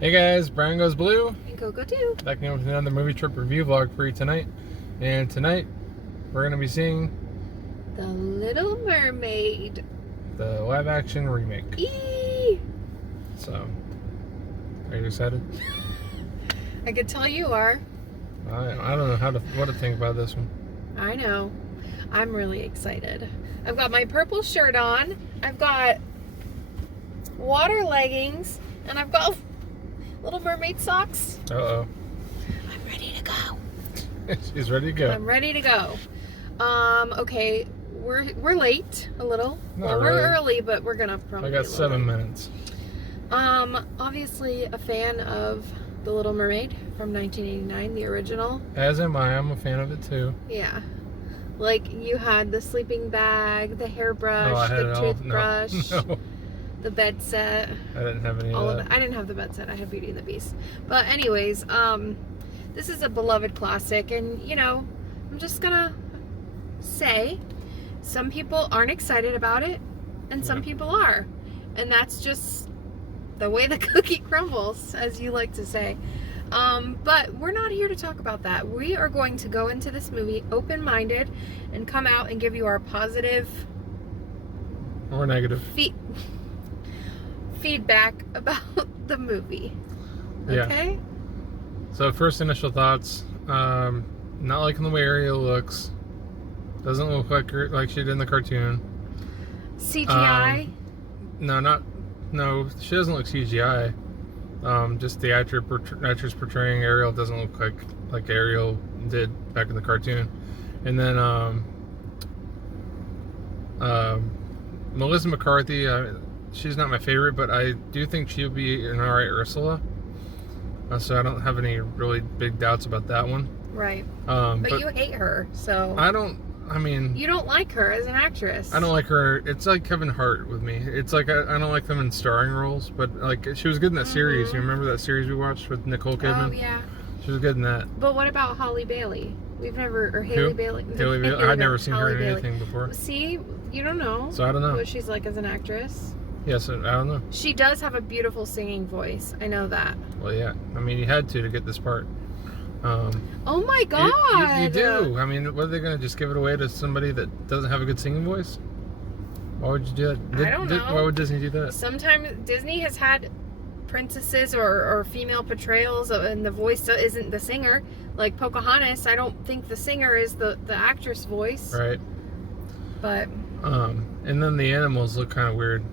Hey guys, Brian Goes Blue. And Coco too. Back in with another movie trip review vlog for you tonight. And tonight, we're going to be seeing The Little Mermaid. the live action remake. Eee! So, are you excited? I could tell you are. I don't know what to think about this one. I know. I'm really excited. I've got my purple shirt on. I've got water leggings. And I've got Little Mermaid socks. Uh-oh. I'm ready to go. She's ready to go. I'm ready to go. Okay, we're late a little. Not We're really. early, but we're gonna probably. I got 7 minutes. Obviously a fan of The Little Mermaid from 1989, the original. As am I. I'm a fan of it too. Yeah. Like, you had the sleeping bag, the hairbrush, I had the it all. toothbrush, No. the bed set. I didn't have any All of of that. it. I didn't have the bed set. I had Beauty and the Beast. But anyways, this is a beloved classic, and you know, I'm just gonna say, some people aren't excited about it, and some people are, and that's just the way the cookie crumbles, as you like to say. But we're not here to talk about that. We are going to go into this movie open-minded and come out and give you our positive Or negative. feedback about the movie. Yeah. Okay? So first initial thoughts, not liking the way Ariel looks. Doesn't look like she did in the cartoon. CGI? No, she doesn't look CGI. Just the actress portraying Ariel doesn't look like Ariel did back in the cartoon. And then Melissa McCarthy, she's not my favorite, but I do think she'll be an alright Ursula. So I don't have any really big doubts about that one. Right. But you hate her, so... You don't like her as an actress. I don't like her. It's like Kevin Hart with me. It's like I don't like them in starring roles, but like she was good in that series. You remember that series we watched with Nicole Kidman? Oh, yeah. She was good in that. But what about Holly Bailey? Or Haley Bailey? Haley Bailey. I'd never seen Holly her in Bailey. anything before. See? You don't know. So I don't know. What she's like as an actress. Yes, I don't know. She does have a beautiful singing voice. I know that. Well, yeah. I mean, you had to get this part. Oh my god! You do. I mean, what are they going to just give it away to somebody that doesn't have a good singing voice? Why would you do that? I don't know. Why would Disney do that? Sometimes Disney has had princesses or female portrayals and the voice isn't the singer. Like Pocahontas, I don't think the singer is the actress voice. Right. But and then the animals look kind of weird.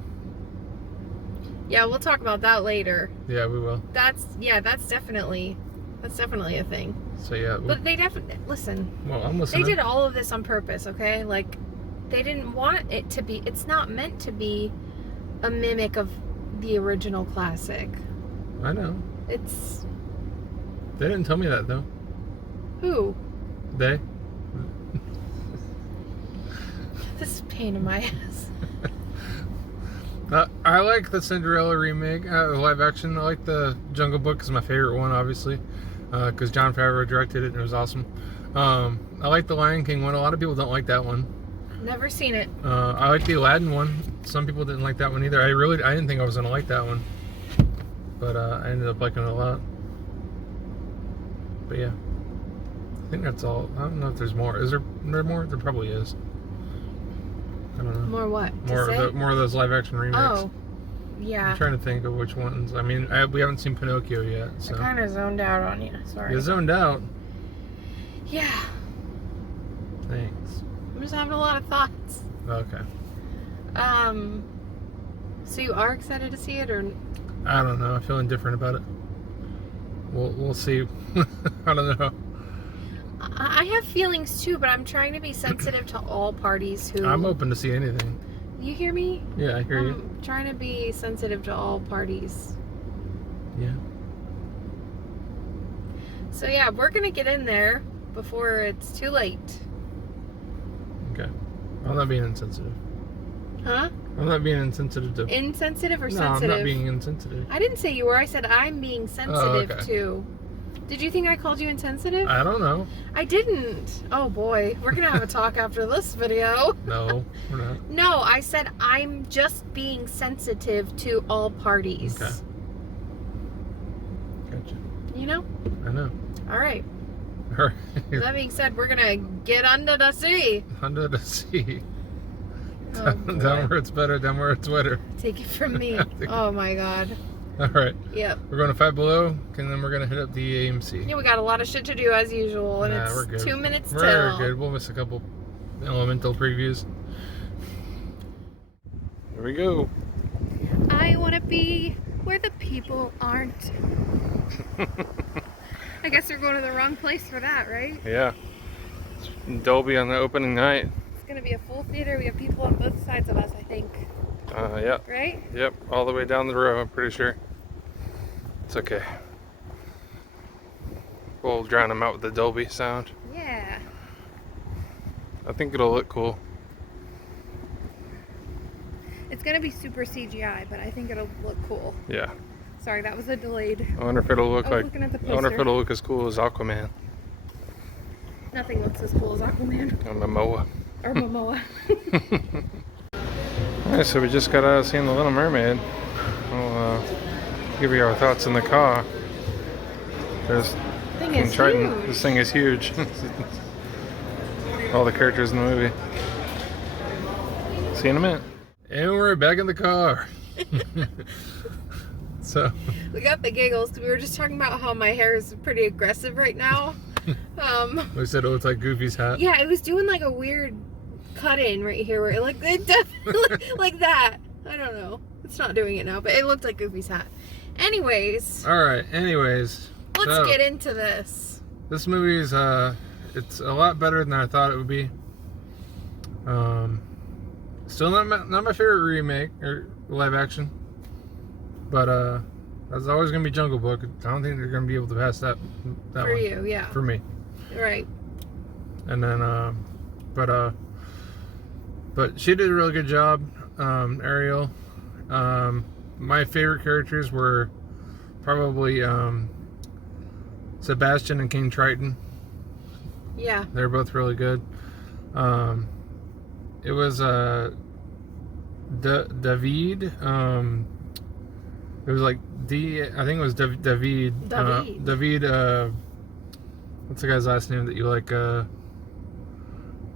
yeah, we'll talk about that later. Yeah, we will. That's definitely a thing. So yeah. But they definitely listen. Well, I'm listening. They did all of this on purpose, okay? Like, they didn't want it to be. It's not meant to be a mimic of the original classic. I know. It's... They didn't tell me that though. Who? They. This is a pain in my ass. I like the Cinderella remake, live action. I like the Jungle Book is my favorite one, obviously, because Jon Favreau directed it and it was awesome. I like the Lion King one. A lot of people don't like that one. Never seen it. I like the Aladdin one. Some people didn't like that one either. I didn't think I was gonna like that one, but I ended up liking it a lot. But yeah, I think that's all. I don't know if there's more. Is there more? There probably is. I don't know. More what? More of those live action remakes. Oh, yeah. I'm trying to think of which ones. I mean, we haven't seen Pinocchio yet, so. I kind of zoned out on you. Sorry. You zoned out. Yeah. Thanks. I'm just having a lot of thoughts. Okay. So you are excited to see it, or? I don't know. I feel indifferent about it. We'll see. I don't know. I have feelings too, but I'm trying to be sensitive to all parties who... I'm open to see anything. You hear me? Yeah, I hear you. I'm trying to be sensitive to all parties. Yeah. So yeah, we're gonna get in there before it's too late. Okay. I'm not being insensitive. Huh? I'm not being insensitive to... Insensitive or no, sensitive? I'm not being insensitive. I didn't say you were. I said I'm being sensitive okay. to. Did you think I called you insensitive? I don't know. I didn't. Oh boy, we're gonna have a talk after this video. No, we're not. No, I said I'm just being sensitive to all parties. Okay. Gotcha. You know? I know. All right. All right. That being said, we're gonna get under the sea. Under the sea. Oh, Down where it's better, down where it's wetter. take it from me. Oh my God. All right. Yep. We're going to Five Below, and then we're going to hit up the AMC. Yeah, we got a lot of shit to do as usual, and We're good. it's 2 minutes till. We're good. We'll miss a couple Elemental previews. Here we go. I want to be where the people aren't. I guess we're going to the wrong place for that, right? Yeah. It's Dolby on the opening night. It's going to be a full theater. We have people on both sides of us, I think. Yep. Right? Yep. All the way down the row, I'm pretty sure. It's okay. We'll drown them out with the Dolby sound. Yeah. I think it'll look cool. It's going to be super CGI, but I think it'll look cool. Yeah. Sorry, that was a delayed. I wonder if it'll look like. Looking at the I wonder if poster. it'll look as cool as Aquaman Nothing looks as cool as Aquaman or Momoa. or Momoa. Alright, so we just got out of seeing The Little Mermaid. We'll give you our thoughts in the car. There's Thing King is Triton. huge. This thing is huge. All the characters in the movie. See you in a minute. And we're back in the car. So We got the giggles because we were just talking about how my hair is pretty aggressive right now. we said it looks like Goofy's hat. Yeah, it was doing like a weird cut in right here where it definitely like that. I don't know. It's not doing it now, but it looked like Goofy's hat. Anyways. Alright, anyways. Let's get into this. This movie is it's a lot better than I thought it would be. Still not my favorite remake or live action. But that's always gonna be Jungle Book. I don't think they're gonna be able to pass that For one. you, yeah. For me. Right. And then but she did a really good job, Ariel. My favorite characters were probably Sebastian and King Triton. Yeah. They're both really good. It was David. It was like I think it was David. David. What's the guy's last name that you like?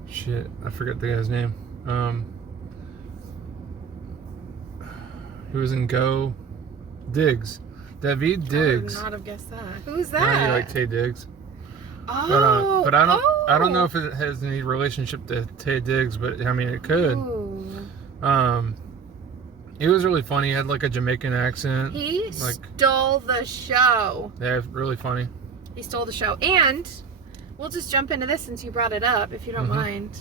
Shit, I forget the guy's name. He was in Go. Diggs. David Diggs. I would not have guessed that. Who's I know that? you like Tay Diggs. Oh. But I don't know if it has any relationship to Tay Diggs, but I mean it could. Ooh. He was really funny. He had like a Jamaican accent. He stole the show. Yeah, really funny. He stole the show. And we'll just jump into this since you brought it up, if you don't mind.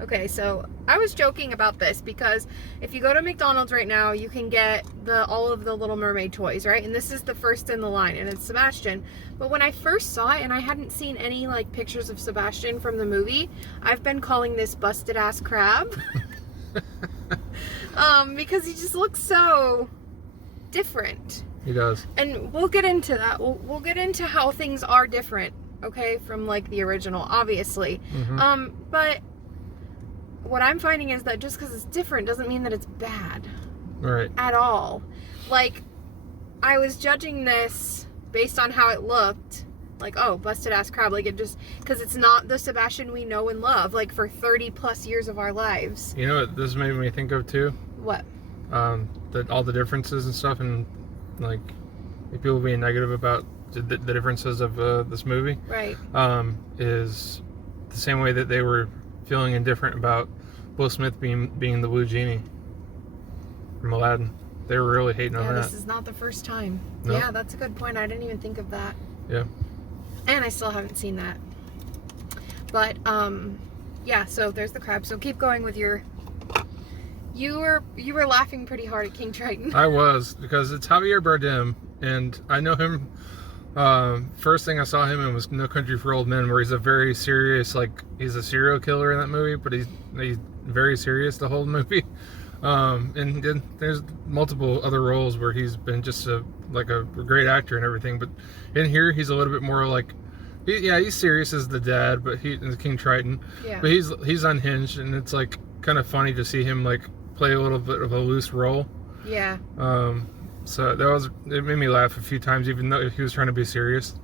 Okay, so I was joking about this because if you go to McDonald's right now, you can get all of the Little Mermaid toys, right? And this is the first in the line, and it's Sebastian. But when I first saw it, and I hadn't seen any like pictures of Sebastian from the movie, I've been calling this busted ass crab. Because he just looks so different. He does. And we'll get into that. We'll get into how things are different, okay, from like the original, obviously. But what I'm finding is that just because it's different doesn't mean that it's bad. Right. At all. Like, I was judging this based on how it looked. Like, oh, busted ass crab. Like, it just, because it's not the Sebastian we know and love, like, for 30 plus years of our lives. You know what this made me think of too? What? All the differences and stuff, and like people being negative about the differences of this movie. Right. Is the same way that they were feeling indifferent about Will Smith being the Blue Genie from Aladdin. They were really hating on that. Yeah, this is not the first time. Nope. Yeah, that's a good point. I didn't even think of that. Yeah. And I still haven't seen that. But, yeah, so there's the crab. So keep going with your... You were laughing pretty hard at King Triton. I was, because it's Javier Bardem, and I know him. First thing I saw him in was No Country for Old Men, where he's a very serious, like, he's a serial killer in that movie, but he's very serious the whole movie. And then there's multiple other roles where he's been just a great actor and everything, but in here he's a little bit more like, he's serious as the dad, but is King Triton. Yeah. But he's unhinged, and it's like kind of funny to see him like play a little bit of a loose role. Yeah. So it made me laugh a few times, even though he was trying to be serious.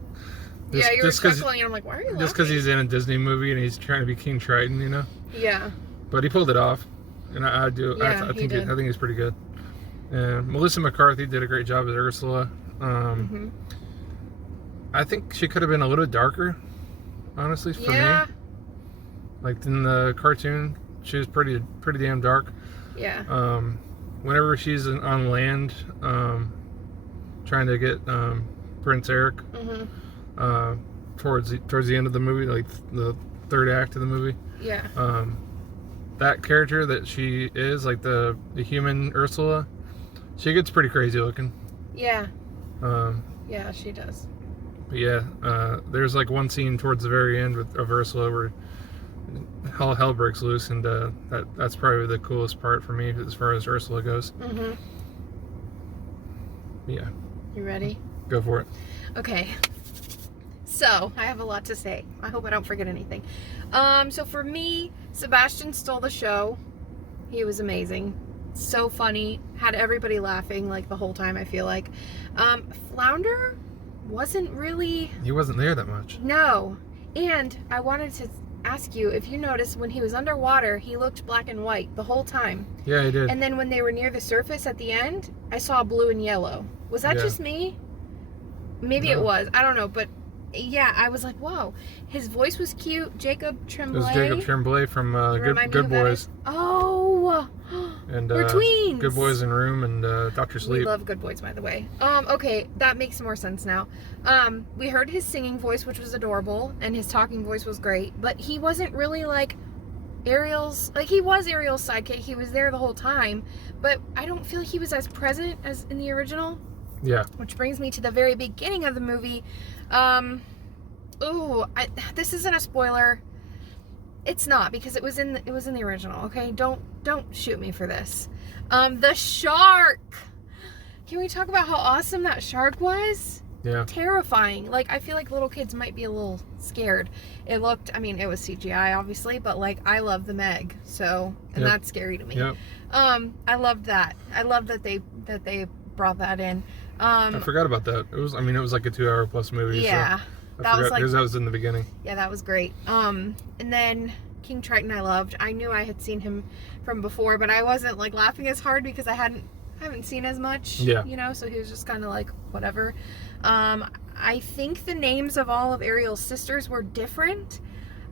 Yeah, you were chuckling, and I'm like, why are you laughing? Just because he's in a Disney movie and he's trying to be King Triton, you know? Yeah. But he pulled it off, and I think he's pretty good. And Melissa McCarthy did a great job as Ursula. I think she could have been a little bit darker, honestly, for me. Like in the cartoon, she was pretty damn dark. Yeah. Whenever she's on land, trying to get Prince Eric, towards the end of the movie, like the third act of the movie. Yeah. That character that she is, like the human Ursula, she gets pretty crazy looking. Yeah. Yeah, she does. But yeah, there's like one scene towards the very end of Ursula where hell breaks loose, and that's probably the coolest part for me as far as Ursula goes. Yeah. You ready? Go for it. Okay. So, I have a lot to say. I hope I don't forget anything. So for me, Sebastian stole the show. He was amazing. So funny. Had everybody laughing like the whole time, I feel like. Flounder wasn't really... He wasn't there that much. No. And I wanted to ask you, if you noticed, when he was underwater, he looked black and white the whole time. Yeah, he did. And then when they were near the surface at the end, I saw blue and yellow. Was that just me? Maybe it was. I don't know, but yeah, I was like, wow. His voice was cute. Jacob Tremblay. It was Jacob Tremblay from Good Boys. Oh, and we're tweens. Good Boys in Room and Dr. Sleep. We love Good Boys, by the way. Okay, that makes more sense now. We heard his singing voice, which was adorable, and his talking voice was great, but he wasn't really like Ariel's, like he was Ariel's sidekick. He was there the whole time, but I don't feel he was as present as in the original. Yeah. Which brings me to the very beginning of the movie. This isn't a spoiler. It's not, because it was in the original. Okay, don't shoot me for this. The shark. Can we talk about how awesome that shark was? Yeah. Terrifying. Like, I feel like little kids might be a little scared. It looked, I mean, it was CGI obviously, but like, I love the Meg, so, and that's scary to me. Yep. I loved that. I love that they brought that in. I forgot about that. It was like a 2-hour plus movie. Yeah. So I forgot, because that was in the beginning. Yeah, that was great. And then King Triton I loved. I knew I had seen him from before, but I wasn't like laughing as hard because I haven't seen as much. Yeah. You know, so he was just kind of like whatever. I think the names of all of Ariel's sisters were different.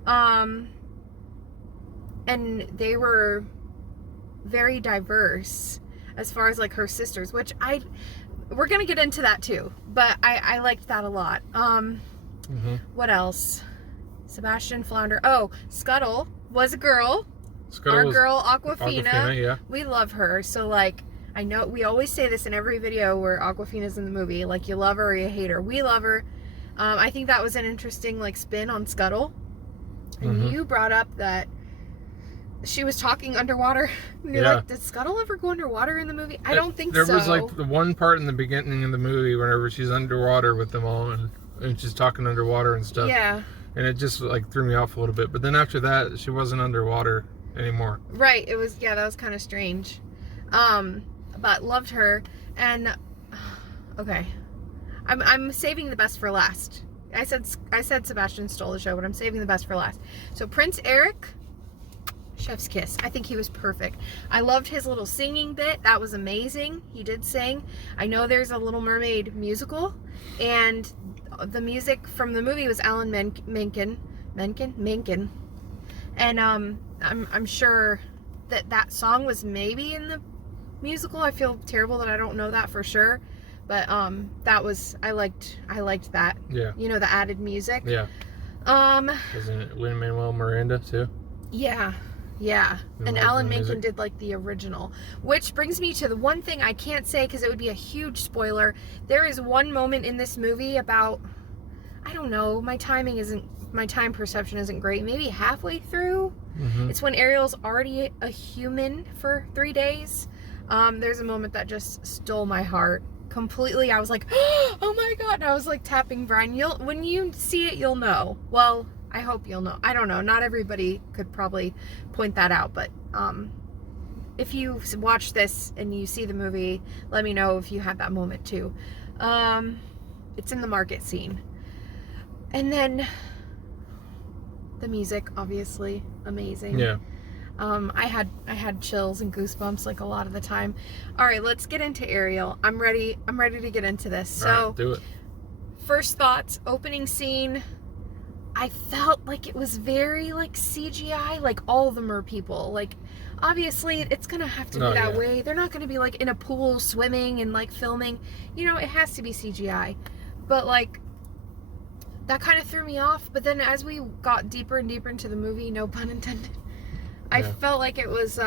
And they were very diverse as far as like her sisters, which we're gonna get into that too, but I liked that a lot. What else? Sebastian, Flounder. Oh, Scuttle was a girl. Our girl Aquafina. Yeah. We love her. So like, I know we always say this in every video where Aquafina's in the movie, like you love her or you hate her. We love her. I think that was an interesting like spin on Scuttle. And you brought up that she was talking underwater. And you're like, did Scuttle ever go underwater in the movie? I don't think so. There was like the one part in the beginning of the movie whenever she's underwater with them all and she's talking underwater and stuff. Yeah. And it just like threw me off a little bit. But then after that, she wasn't underwater anymore. Right. It was, that was kind of strange. But loved her. And okay, I'm saving the best for last. I said Sebastian stole the show, but I'm saving the best for last. So Prince Eric, chef's kiss. I think he was perfect. I loved his little singing bit. That was amazing. He did sing. I know there's a Little Mermaid musical, and the music from the movie was Alan Menken. And I'm sure that song was maybe in the musical. I feel terrible that I don't know that for sure, but that was, I liked that. Yeah. You know, the added music. Yeah. Wasn't it Lin-Manuel Miranda too? Yeah. And Alan Menken did like the original, which brings me to the one thing I can't say because it would be a huge spoiler. There is one moment in this movie about, I don't know, my time perception isn't great, maybe halfway through. It's when Ariel's already a human for 3 days. There's a moment that just stole my heart completely. I was like, oh my god, and I was like tapping Brian. When you see it, you'll know. Well, I hope you'll know. I don't know. Not everybody could probably point that out, but if you watch this and you see the movie, let me know if you had that moment too. It's in the market scene. And then the music, obviously, amazing. Yeah. I had chills and goosebumps like a lot of the time. All right, let's get into Ariel. I'm ready to get into this. So, all right, do it. First thoughts, opening scene. I felt like it was very like CGI, like all of them are people. Like, obviously, it's gonna have to be that way. They're not gonna be like in a pool swimming and like filming. You know, it has to be CGI. But like, that kind of threw me off. But then as we got deeper and deeper into the movie, no pun intended, I felt like it was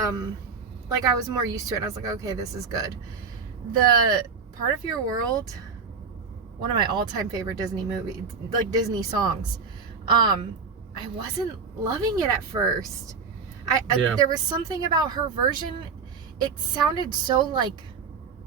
like I was more used to it. I was like, okay, this is good. The Part of Your World, one of my all-time favorite Disney movies, like Disney songs. I wasn't loving it at first. There was something about her version. It sounded so like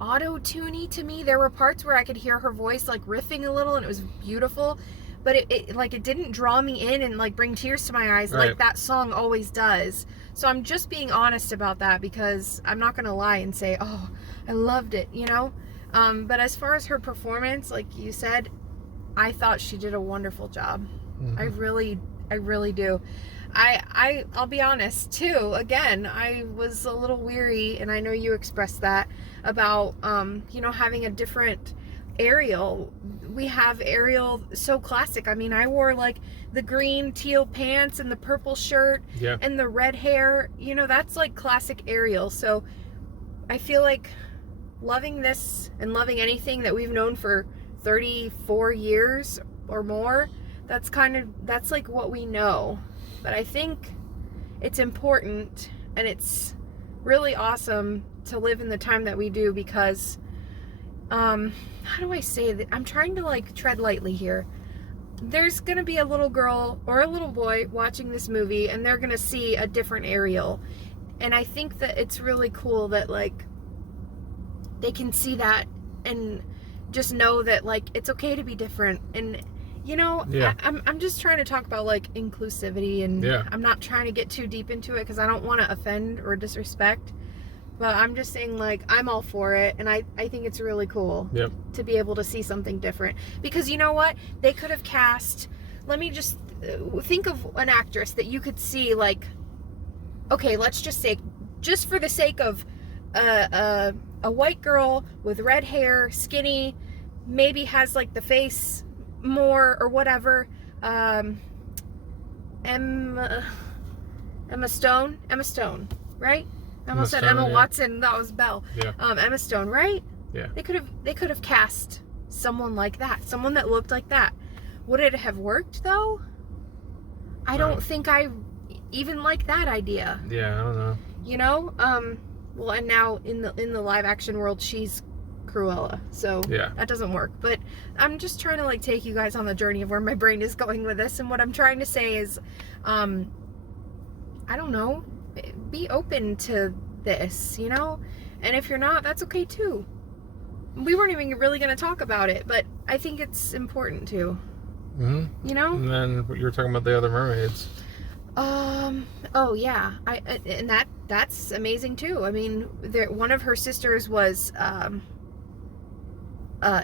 auto-tuney to me. There were parts where I could hear her voice like riffing a little, and it was beautiful. But it didn't draw me in and like bring tears to my eyes like that song always does. So I'm just being honest about that, because I'm not gonna lie and say, oh, I loved it, you know. But as far as her performance, like you said, I thought she did a wonderful job. Mm-hmm. I really do. I'll be honest too. Again, I was a little weary, and I know you expressed that about you know, having a different Ariel. We have Ariel so classic. I mean, I wore like the green teal pants and the purple shirt and the red hair. You know, that's like classic Ariel. So I feel like loving this and loving anything that we've known for 34 years or more, that's like what we know. But I think it's important, and it's really awesome to live in the time that we do, because how do I say that? I'm trying to like tread lightly here. There's gonna be a little girl or a little boy watching this movie, and they're gonna see a different Ariel. And I think that it's really cool that like they can see that and just know that like it's okay to be different. And you know, I'm just trying to talk about like inclusivity, and I'm not trying to get too deep into it because I don't want to offend or disrespect. But I'm just saying, like, I'm all for it, and I think it's really cool to be able to see something different. Because you know what? They could have cast, let me just think of an actress that you could see, like, okay, let's just say, just for the sake of a white girl with red hair, skinny, maybe has, like, the face more or whatever. Emma Stone, right? I almost said Emma Watson. That was Belle. Emma Stone, right? Yeah. They could have cast someone like that, someone that looked like that. Would it have worked though? I don't think I even like that idea. Yeah, I don't know. You know, well, and now in the live action world, she's Cruella, so that doesn't work. But I'm just trying to like take you guys on the journey of where my brain is going with this, and what I'm trying to say is, I don't know. Be open to this, you know, and if you're not, that's okay too. We weren't even really going to talk about it, but I think it's important to, you know. And then you were talking about the other mermaids. Oh yeah, and that's amazing too. I mean, one of her sisters was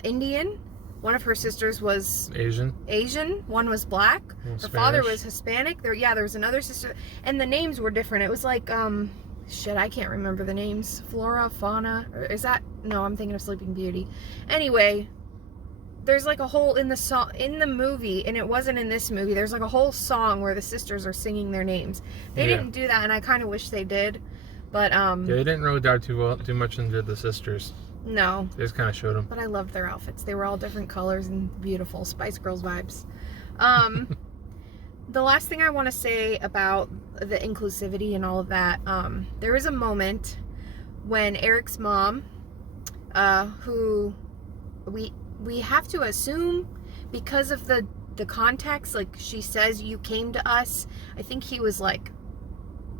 Indian. One of her sisters was Asian. One was black. Her father was Hispanic. There was another sister, and the names were different. It was like, I can't remember the names. Flora, Fauna, or is that? No, I'm thinking of Sleeping Beauty. Anyway, there's like a whole in the movie, and it wasn't in this movie. There's like a whole song where the sisters are singing their names. They didn't do that, and I kind of wish they did, but they didn't really dive too much into the sisters. No. They just kind of showed them. But I loved their outfits. They were all different colors and beautiful. Spice Girls vibes. The last thing I want to say about the inclusivity and all of that, there is a moment when Eric's mom, who we have to assume because of the context, like she says, you came to us. I think he was like,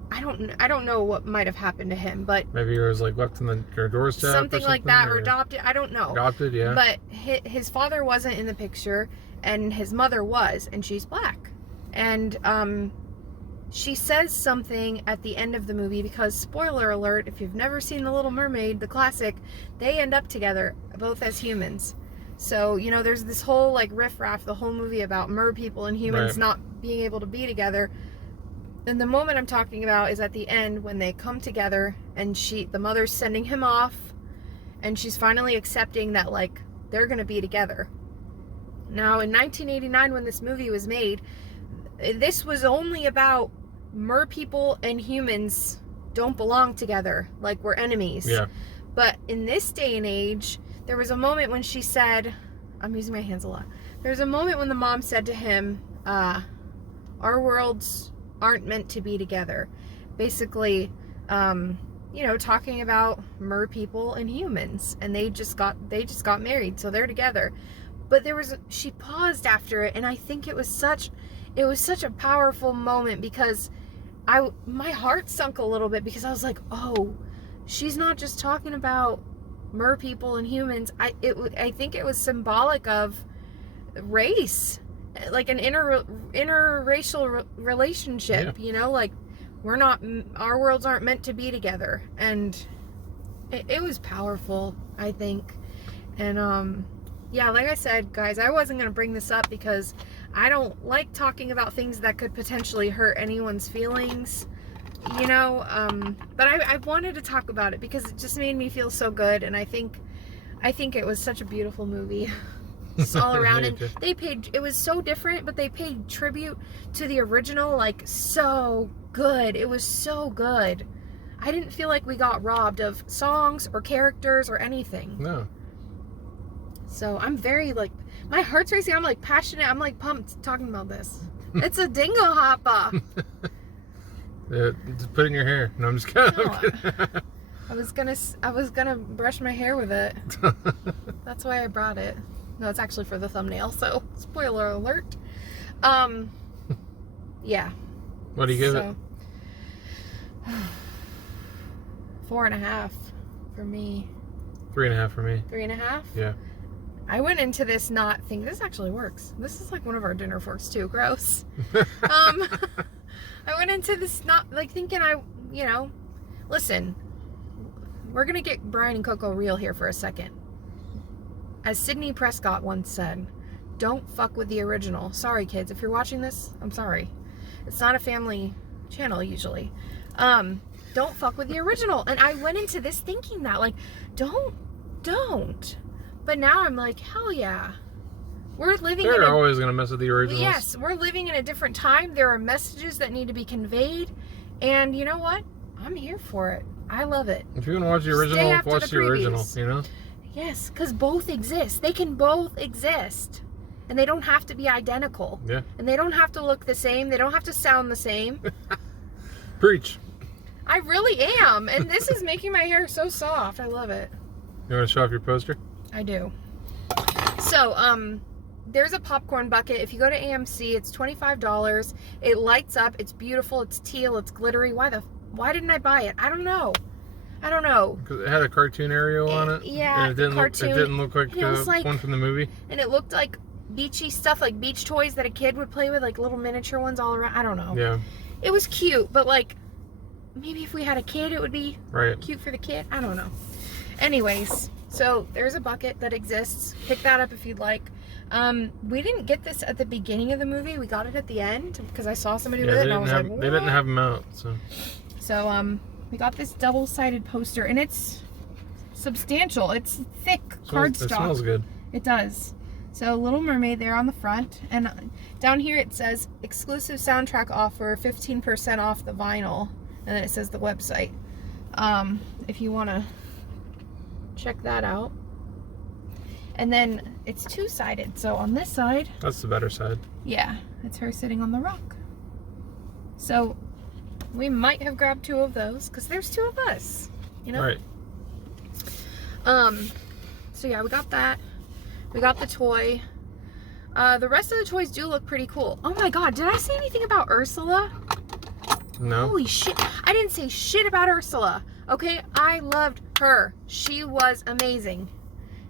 I don't know what might have happened to him, but maybe he was like left in your doorstep, something like that, or adopted. I don't know. Adopted, yeah. But his father wasn't in the picture, and his mother was, and she's black. And she says something at the end of the movie, because spoiler alert, if you've never seen The Little Mermaid, the classic, they end up together, both as humans. So, you know, there's this whole like riffraff the whole movie about mer people and humans not being able to be together. And the moment I'm talking about is at the end when they come together and the mother's sending him off and she's finally accepting that like they're gonna be together. Now in 1989 when this movie was made, this was only about mer people and humans don't belong together, like we're enemies. Yeah. But in this day and age, there was a moment when she said, I'm using my hands a lot. There was a moment when the mom said to him, our worlds aren't meant to be together. Basically, you know, talking about mer people and humans, and they just got married, so they're together. But she paused after it, and I think it was such a powerful moment, because my heart sunk a little bit, because I was like, oh, she's not just talking about mer people and humans. I think it was symbolic of race, like an interracial relationship. You know, like our worlds aren't meant to be together, and it was powerful, I think. And yeah, like I said, guys, I wasn't gonna bring this up because I don't like talking about things that could potentially hurt anyone's feelings, you know, but I wanted to talk about it because it just made me feel so good, and I think it was such a beautiful movie. Just all around. And it was so different, but they paid tribute to the original, like, so good. It was so good. I didn't feel like we got robbed of songs or characters or anything. No. So I'm very, like, my heart's racing. I'm like passionate. I'm like pumped talking about this. It's a dingo hopper. Yeah, just put it in your hair. No, I'm just kidding. No, I was gonna brush my hair with it. That's why I brought it. No, it's actually for the thumbnail, so spoiler alert. Yeah. What do you give it? 4.5 for me. 3.5 for me. 3.5? Yeah. I went into this not thinking this actually works. This is like one of our dinner forks too. Gross. I went into this not like thinking listen, we're gonna get Brian and Coco real here for a second. As Sidney Prescott once said, don't fuck with the original. Sorry, kids. If you're watching this, I'm sorry. It's not a family channel usually. Don't fuck with the original. And I went into this thinking that, like, don't. But now I'm like, hell yeah. They're always going to mess with the originals. Yes, we're living in a different time. There are messages that need to be conveyed. And you know what? I'm here for it. I love it. If you want to watch the original, watch the original, you know? Yes, because both exist. They can both exist. And they don't have to be identical. Yeah. And they don't have to look the same. They don't have to sound the same. Preach. I really am. And this is making my hair so soft. I love it. You want to show off your poster? I do. So, there's a popcorn bucket. If you go to AMC, it's $25. It lights up. It's beautiful. It's teal. It's glittery. Why didn't I buy it? I don't know. Because it had a cartoon Ariel on it. Yeah, and it didn't look like the one from the movie. And it looked like beachy stuff, like beach toys that a kid would play with, like little miniature ones all around. I don't know. Yeah. It was cute, but like, maybe if we had a kid, it would be cute for the kid. I don't know. Anyways, so there's a bucket that exists. Pick that up if you'd like. We didn't get this at the beginning of the movie. We got it at the end because I saw somebody with it and I was like, what? They didn't have them out, So, we got this double-sided poster, and it's substantial. It's thick cardstock. It smells good. It does. So, Little Mermaid there on the front, and down here it says exclusive soundtrack offer, 15% off the vinyl, and then it says the website. If you want to check that out. And then it's two-sided. So on this side, that's the better side. Yeah, it's her sitting on the rock. So we might have grabbed 2 of those because there's 2 of us, you know? Right. So yeah, we got that. We got the toy. The rest of the toys do look pretty cool. Oh my god, did I say anything about Ursula? No. Holy shit. I didn't say shit about Ursula. Okay, I loved her. She was amazing.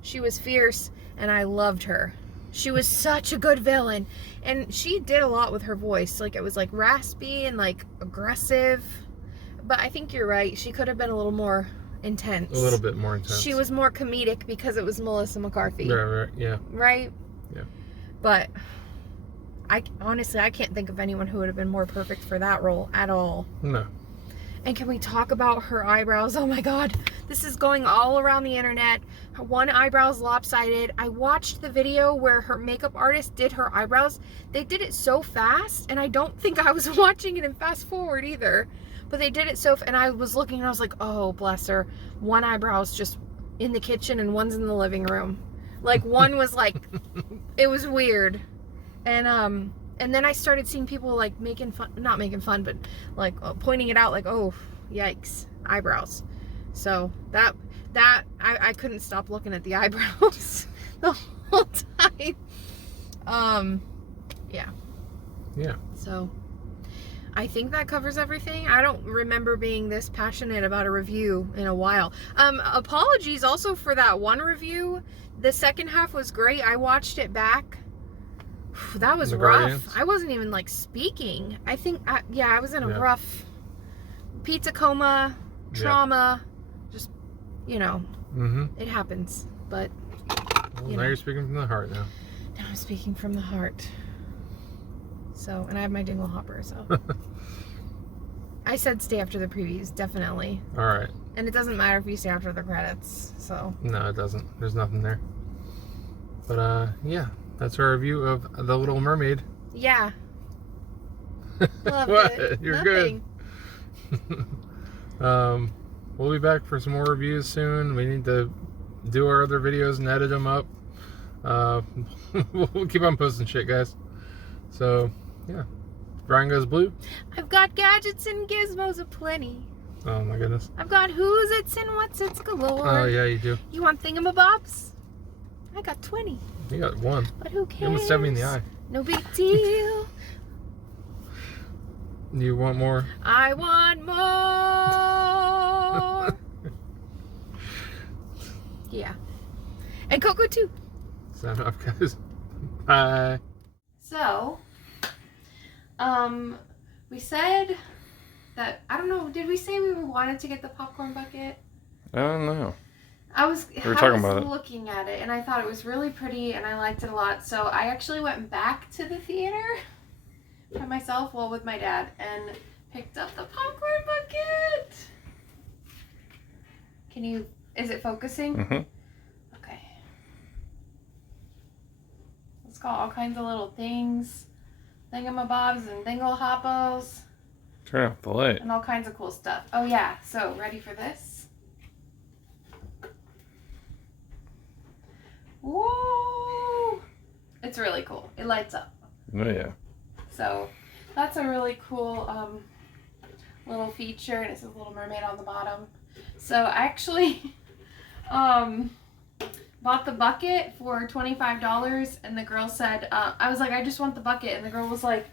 She was fierce, and I loved her. She was such a good villain. And she did a lot with her voice. Like, it was, like, raspy and, like, aggressive. But I think you're right. She could have been a little more intense. A little bit more intense. She was more comedic because it was Melissa McCarthy. Right, yeah. Right? Yeah. But honestly, I can't think of anyone who would have been more perfect for that role at all. No. And can we talk about her eyebrows? Oh my God. This is going all around the internet. Her one eyebrow's lopsided. I watched the video where her makeup artist did her eyebrows. They did it so fast, and I don't think I was watching it in fast forward either. But they did it and I was looking and I was like, oh, bless her. One eyebrow's just in the kitchen and one's in the living room. Like, one was like, it was weird. And then I started seeing people like not making fun, but like pointing it out, like, oh, yikes, eyebrows. So I couldn't stop looking at the eyebrows the whole time. Yeah. Yeah. So I think that covers everything. I don't remember being this passionate about a review in a while. Apologies also for that one review. The second half was great. I watched it back. That was rough. Guardians? I wasn't even like speaking. I think, I was in a Yeah. rough pizza coma, trauma, just, it happens. But, Well, now you're speaking from the heart now. Now I'm speaking from the heart. So, and I have my dingle hopper, so. I said stay after the previews, definitely. All right. And it doesn't matter if you stay after the credits, so. No, it doesn't. There's nothing there. But, yeah. That's our review of The Little Mermaid. Yeah. Loved What? it. You're Nothing. good. We'll be back for some more reviews soon. We need to do our other videos and edit them up. We'll keep on posting shit, guys. So, yeah. Brian Goes Blue. I've got gadgets and gizmos aplenty. Oh, my goodness. I've got who's its and what's its galore. Oh, yeah, you do. You want thingamabobs? I got 20. You got one. But who cares? You almost stabbed me in the eye. No big deal. You want more? I want more. Yeah. And Coco too. Sign off, guys. Bye. So, we said that, I don't know, did we say we wanted to get the popcorn bucket? I don't know. I was talking about it. looking at it, and I thought it was really pretty, and I liked it a lot. So I actually went back to the theater by myself, with my dad, and picked up the popcorn bucket. Is it focusing? Mm-hmm. Okay. It's got all kinds of little things, thingamabobs and dingle-hoppos, Turn off the light. and all kinds of cool stuff. Oh yeah, so ready for this? Woo! It's really cool. It lights up. Oh, yeah. So that's a really cool little feature, and it says Little Mermaid on the bottom. So I actually bought the bucket for $25, and the girl said, I was like, I just want the bucket, and the girl was like,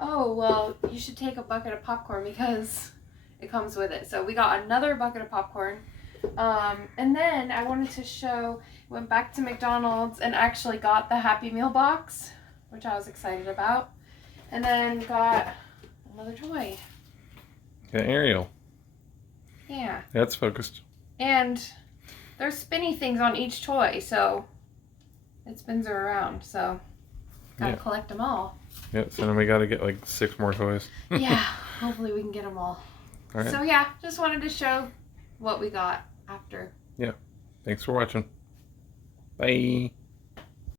oh, well, you should take a bucket of popcorn because it comes with it. So we got another bucket of popcorn. And then I wanted to went back to McDonald's and actually got the Happy Meal box, which I was excited about. And then got another toy. Got Ariel. Yeah. That's focused. And there's spinny things on each toy, so it spins her around. So gotta collect them all. Yeah, so then we gotta get like 6 more toys. Yeah, hopefully we can get them all. All right. So yeah, just wanted to show what we got after. Thanks for watching. Bye.